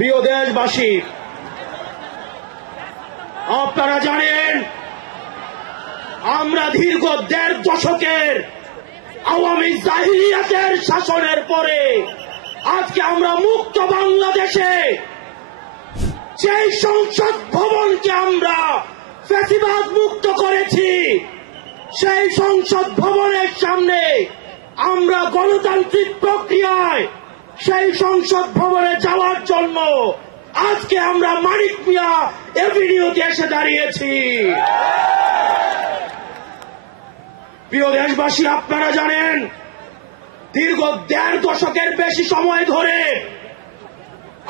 প্রিয় দেশবাসী, আপনারা জানেন আমরা দীর্ঘ ১.৫ দশকের আওয়ামী জাহিলিয়াতের শাসনের পরে আজকে আমরা মুক্ত বাংলাদেশে সেই সংসদ ভবনকে আমরা ফ্যাসিবাদ মুক্ত করেছি, সেই সংসদ ভবনের সামনে আমরা গণতান্ত্রিক প্রক্রিয়ায় সেই সংসদ ভবনে যাওয়ার জন্য আজকে আমরা মানিক মিয়া এভিনিউতে এসে দাঁড়িয়েছি। প্রিয় দেশবাসী, আপনারা জানেন দীর্ঘ ১.৫ দশকের বেশি সময় ধরে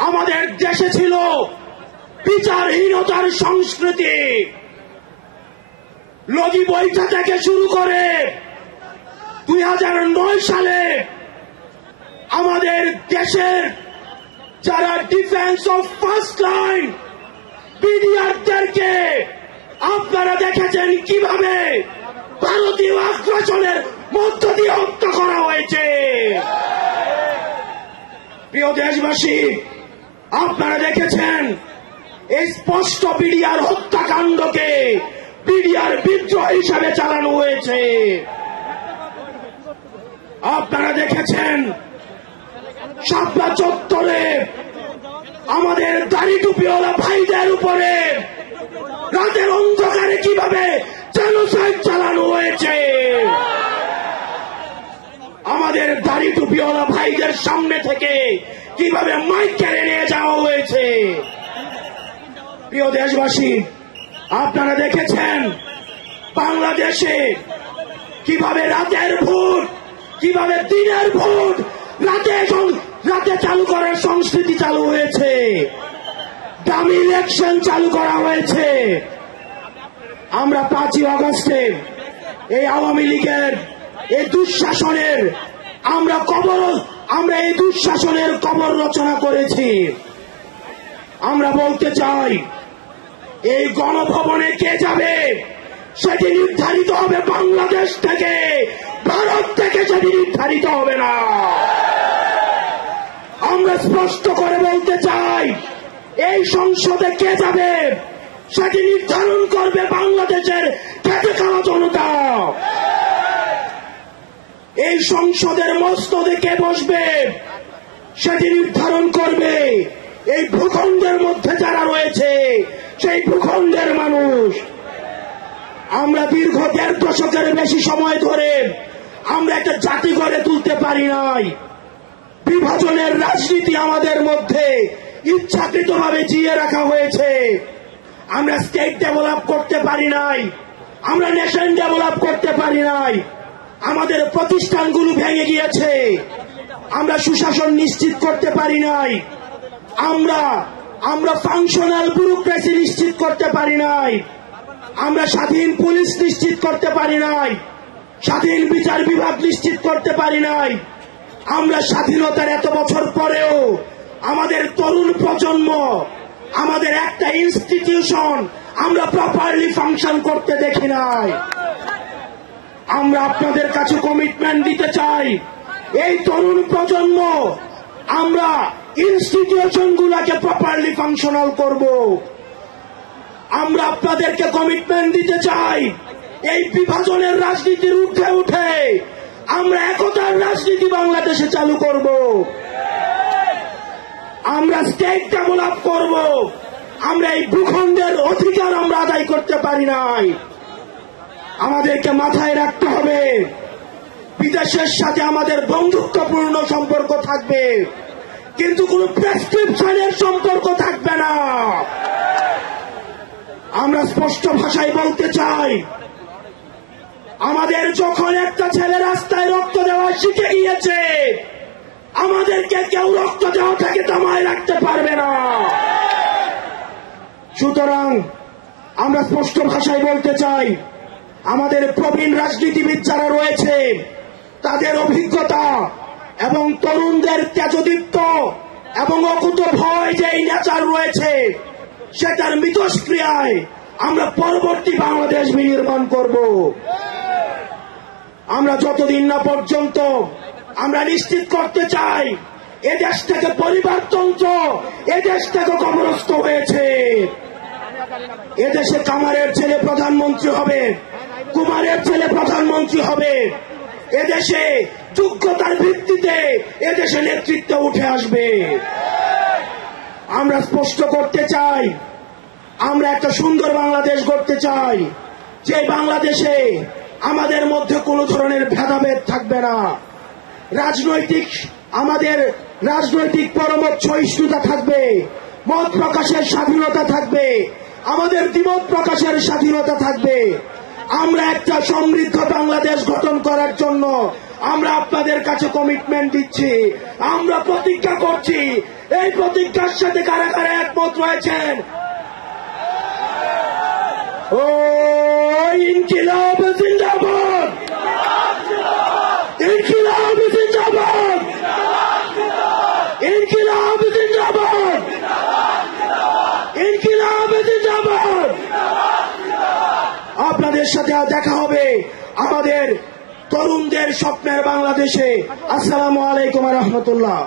আমাদের দেশে ছিল বিচারহীনতার সংস্কৃতি। লগি বৈঠা থেকে শুরু করে ২০০৯ সালে আমাদের দেশের যারা ডিফেন্স অফ ফার্স্ট লাইন বিডিআরদেরকে আপনারা দেখেছেন কিভাবে ভারতীয় আগ্রাসনের মধ্য দিয়ে হত্যা করা হয়েছে। প্রিয় দেশবাসী, আপনারা দেখেছেন এই স্পষ্ট বিডিআর হত্যাকাণ্ডকে বিডিআর বিদ্রোহ হিসাবে চালানো হয়েছে। আপনারা দেখেছেন শাপলা চত্বরে আমাদের দাড়ি টুপিওয়ালা ভাইদের উপরে রাতের অন্ধকারে কিভাবে জেনোসাইড চালানো হয়েছে। আমাদের দাড়ি টুপিওয়ালা ভাইদের সামনে থেকে কিভাবে মাইক কেড়ে নিয়ে যাওয়া হয়েছে। প্রিয় দেশবাসী, আপনারা দেখেছেন বাংলাদেশে কিভাবে রাতের ভোট, কিভাবে দিনের ভোট রাতে চালু করার সংস্কৃতি চালু হয়েছে, ডামি ইলেকশন চালু করা হয়েছে। আমরা ৫ই আগস্টে এই আওয়ামী লীগের এই দুঃশাসনের আমরা এই দুঃশাসনের কবর রচনা করেছি। আমরা বলতে চাই এই গণভবনে কে যাবে সেটি নির্ধারিত হবে বাংলাদেশ থেকে, ভারত থেকে সেটি নির্ধারিত হবে না। আমরা স্পষ্ট করে বলতে চাই এই সংসদে কে যাবে সেটি নির্ধারণ করবে বাংলাদেশের খেটে খাওয়া জনতা। এই সংসদের মস্তদে কে বসবে সেটি নির্ধারণ করবে এই ভূখণ্ডের মধ্যে যারা রয়েছে সেই ভূখণ্ডের মানুষ। আমরা দীর্ঘ ১.৫ দশকের বেশি সময় ধরে আমরা একটা জাতি গড়ে তুলতে পারি নাই। বিভাজনের রাজনীতি আমাদের মধ্যে ইচ্ছাকৃতভাবে জিয়ে রাখা হয়েছে। আমরা স্টেট ডেভেলপ করতে পারি নাই, আমরা নেশন ডেভেলপ করতে পারি নাই। আমাদের প্রতিষ্ঠানগুলো ভেঙে গিয়েছে, আমরা সুশাসন নিশ্চিত করতে পারি নাই, আমরা ফাংশনাল ব্যুরোক্রেসি নিশ্চিত করতে পারি নাই, আমরা স্বাধীন পুলিশ নিশ্চিত করতে পারি নাই, স্বাধীন বিচার বিভাগ নিশ্চিত করতে পারি নাই। আমরা স্বাধীনতার এত বছর পরেও আমাদের তরুণ প্রজন্ম, আমাদের একটা ইনস্টিটিউশন আমরা প্রপারলি ফাংশন করতে দেখি নাই। আমরা আপনাদের কাছে কমিটমেন্ট দিতে চাই, এই তরুণ প্রজন্ম আমরা ইনস্টিটিউশনগুলোকে প্রপারলি ফাংশনাল করব। আমরা আপনাদেরকে কমিটমেন্ট দিতে চাই এই বিভাজনের রাজনীতির ঊর্ধ্বে উঠে আমরা একতার রাজনীতি বাংলাদেশে চালু করব। আমরা স্টেট ডেভেলপ করব। আমরা এই ভূখণ্ডের অধিকার আমরা আদায় করতে পারি নাই। আমাদেরকে মাথায় রাখতে হবে বিদেশের সাথে আমাদের বন্ধুত্বপূর্ণ সম্পর্ক থাকবে, কিন্তু কোন প্রেসক্রিপশনের সম্পর্ক থাকবে না। আমরা স্পষ্ট ভাষায় বলতে চাই, আমাদের যখন একটা ছেলে রাস্তায় রক্ত দেওয়া শিখে গিয়েছে, আমাদেরকে কেউ রক্ত দেওয়া থেকে থামায় রাখতে পারবে না। সুতরাং আমরা স্পষ্ট ভাষায় বলতে চাই, আমাদের প্রবীণ রাজনীতিবিদ যারা রয়েছে তাদের অভিজ্ঞতা এবং তরুণদের তেজদীপ্ত এবং অকুত ভয় যে নেচার রয়েছে সেটার মিথস্ক্রিয়ায় আমরা পরবর্তী বাংলাদেশ বিনির্মাণ করব। আমরা যতদিন না পর্যন্ত আমরা নিশ্চিত করতে চাই এদেশ থেকে পরিবারতন্ত্র, এদেশ থেকে কবরস্থ হয়েছে। এদেশে কামারের ছেলে প্রধানমন্ত্রী হবে, কুমারের ছেলে প্রধানমন্ত্রী হবে। এদেশে যোগ্যতার ভিত্তিতে এদেশে নেতৃত্ব উঠে আসবে। আমরা স্পষ্ট করতে চাই, আমরা একটা সুন্দর বাংলাদেশ গড়তে চাই, যে বাংলাদেশে আমাদের মধ্যে কোনো ধরনের ভেদাভেদ থাকবে না। আমাদের রাজনৈতিক পরমত সহিষ্ণুতা থাকবে, মত প্রকাশের স্বাধীনতা থাকবে, আমাদের দ্বিমত প্রকাশের স্বাধীনতা থাকবে। আমরা একটা সমৃদ্ধ বাংলাদেশ গঠন করার জন্য আমরা আপনাদের কাছে কমিটমেন্ট দিচ্ছি, আমরা প্রতিজ্ঞা করছি। এই প্রতিজ্ঞার সাথে কারা কারা একমত রয়েছেন? ও ইনকিলাব জিন্দাবাদ, ইনকিলাব জিন্দাবাদ, ইনকিলাব জিন্দাবাদ, ইনকিলাব জিন্দাবাদ। আপনাদের সাথে দেখা হবে আমাদের তরুণদের স্বপ্নের বাংলাদেশে। আসসালামু আলাইকুম ওয়া রাহমাতুল্লাহ।